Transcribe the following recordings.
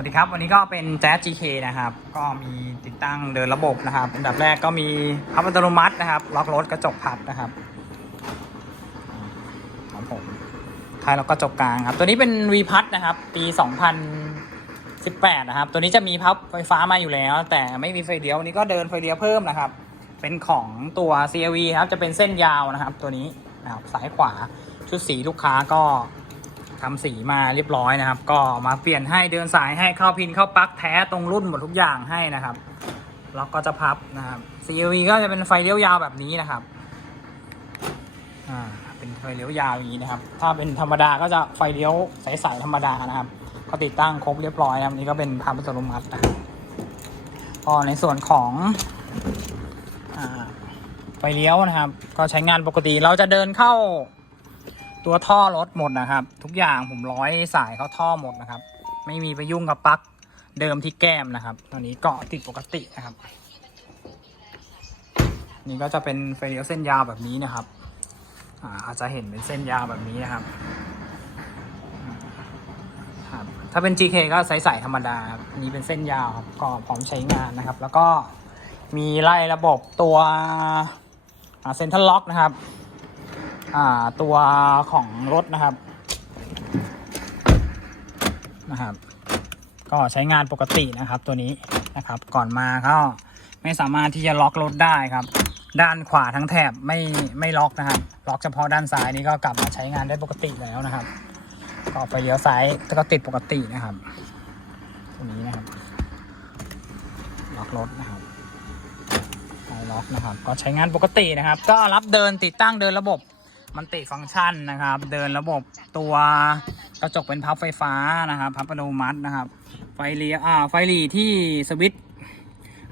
วัสดีครับ วันนี้ก็เป็นแจ๊ส GK นะครับ ก็มีติดตั้งเดินระบบนะครับอันดับแรกก็มีพับอัตโนมัตินะครับ ล็อกรถกระจกพับนะครับของผมท้ายแล้วก็กระจกกลางครับ ตัวนี้เป็น V พัดนะครับ ปี 2018 นะครับ ตัวนี้จะมีพับไฟฟ้ามาอยู่แล้ว แต่ไม่มีไฟเลี้ยววันนี้ก็เดินไฟเลี้ยวเพิ่มนะครับ เป็นของตัว CRV ครับ จะเป็นเส้นยาวนะครับ ตัวนี้นะครับซ้ายขวา ชุดสีลูกค้าก็ ทำสีมาเรียบร้อยนะครับ ก็มาเปลี่ยนให้เดินสายให้เข้าพินเข้าปลั๊กแท้ตรงรุ่นหมดทุกอย่างให้นะครับล็อกก็จะพับนะครับ CRV ก็จะเป็นไฟเลี้ยวยาวแบบนี้นะครับอ่าเป็นไฟเลี้ยวยาวอย่างนี้นะครับ ถ้าเป็นธรรมดาก็จะไฟเลี้ยวใสๆธรรมดานะครับ ก็ติดตั้งครบเรียบร้อยนะครับนี่ก็เป็นพับอัตโนมัตินะก็ในส่วนของอ่าไฟเลี้ยวนะครับ ก็ใช้งานปกติเราจะเดินเข้า ตัวท่อรถหมดนะครับ ทุกอย่างผมร้อยสายเขาท่อหมดนะครับ ไม่มีไปยุ่งกับปลั๊กเดิมที่แก้มนะครับตอนนี้เกาะติดปกตินะครับ นี่ก็จะเป็นไฟเลี้ยวเส้นยาวแบบนี้นะครับอาอาจจะเห็นเป็นเส้นยาวแบบนี้นะครับครับ ถ้าเป็น GK ก็ใสๆธรรมดาครับนนี้เป็นเส้นยาวครับก็พร้อมใช้งานนะครับ แล้วก็มีไล่ระบบตัวเซ็นทรัลล็อกนะครับ ตัวของรถนะครับนะครับ ก็ใช้งานปกตินะครับตัวนี้นะครับ ก่อนมาก็ไม่สามารถที่จะล็อกรถได้ครับ ด้านขวาทั้งแถบไม่ไม่ล็อกนะครับ ล็อกเฉพาะด้านซ้ายนี่ก็กลับมาใช้งานได้ปกติแล้วนะครับ ก็ไฟเลี้ยวซ้ายก็ติดปกตินะครับตัวนี้นะครับ ล็อกรถนะครับไฟล็อกนะครับ ก็ใช้งานปกตินะครับ ก็รับเดินติดตั้งเดินระบบ มันติฟังก์ชันนะครับ เดินระบบตัวกระจกเป็นพับไฟฟ้านะครับพับอัตโนมัตินะครับ ไฟเลี้ยวอ่าไฟหลีที่สวิต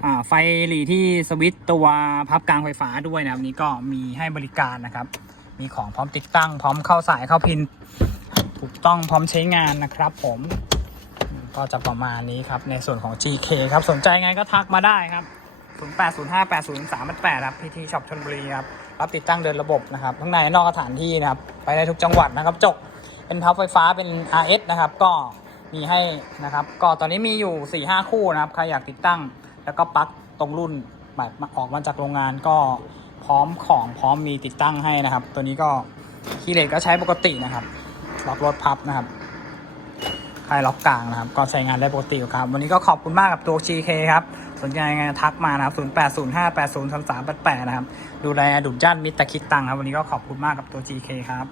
อ่าไฟหลีที่สวิตตัวพับกลางไฟฟ้าด้วยนะครับนี้ก็มีให้บริการนะครับ มีของพร้อมติดตั้ง พร้อมเข้าสายเข้าพินถูกต้องพร้อมใช้งานนะครับผมก็จะประมาณนี้ครับในส่วนของ GK ครับสนใจไงก็ทักมาได้ครับ 08058038ครับพีทีช็อปชนบุรีครับรับติดตั้งเดินระบบนะครับทั้งในและนอกสถานที่นะครับไปได้ทุกจังหวัดนะครับจกเป็นพับไฟฟ้าเป็น RS นะครับก็มีให้นะครับ ก็ตอนนี้มีอยู่ 4-5 คู่นะครับใครอยากติดตั้ง แล้วก็ปลั๊กตรงรุ่นแบบออกมาจากโรงงานก็พร้อมของพร้อมมีติดตั้งให้นะครับ ตัวนี้ก็คีย์เลสก็ใช้ปกตินะครับล็อกรถพับนะครับ คลายล็อกกลางนะครับ ก็ใช้งานได้ปกติอยู่ครับ วันนี้ก็ขอบคุณมากกับตัว GK ครับ สนใจยังไงทักมานะครับ 0805803388 นะครับ ดูแลดุจย่านมิตรคิดตังครับ วันนี้ก็ขอบคุณมากกับตัว GK ครับ